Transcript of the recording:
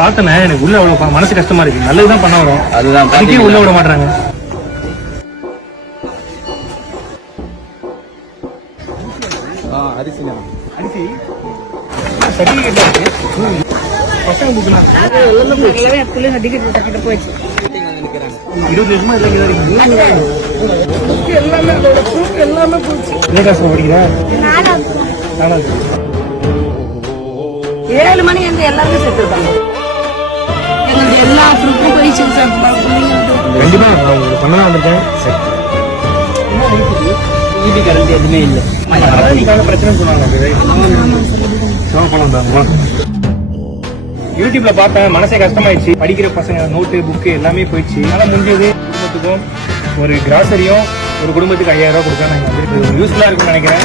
பார்த்தனே எனக்கு உள்ள அவ்வளவு மனசு கஷ்டமா இருக்கு. நல்லதுதான் பண்ண வரும், அதுதான் அதுக்கே உள்ள விட மாட்டாங்க. அரிசி சர்டிபிகேட் பசங்க புக்குலாம் 20 வருஷமா எல்லாமே போச்சு. படிக்கிற 4வது 7 மணி வந்து எல்லாருமே செத்துருக்காங்க. எங்களுக்கு எல்லா ஃப்ரூட்டும் போயிடுச்சு சார். கண்டிப்பா பண்ணதான் வந்திருக்கேன். ஈபி கரண்ட் எதுவுமே இல்லை. பிரச்சனை சொன்னாங்க. யூடியூப்ல பார்த்தேன், மனசே கஷ்டமாயிடுச்சு. படிக்கிற பசங்க நோட்டு புக்கு எல்லாமே போயிடுச்சு. அதனால முடிஞ்சது குடும்பத்துக்கும் ஒரு கிராசரியும் ஒரு குடும்பத்துக்கு 5000 ரூபாய் கொடுக்க நான் யூஸ்ஃபுல்லா இருக்கும்னு நினைக்கிறேன்.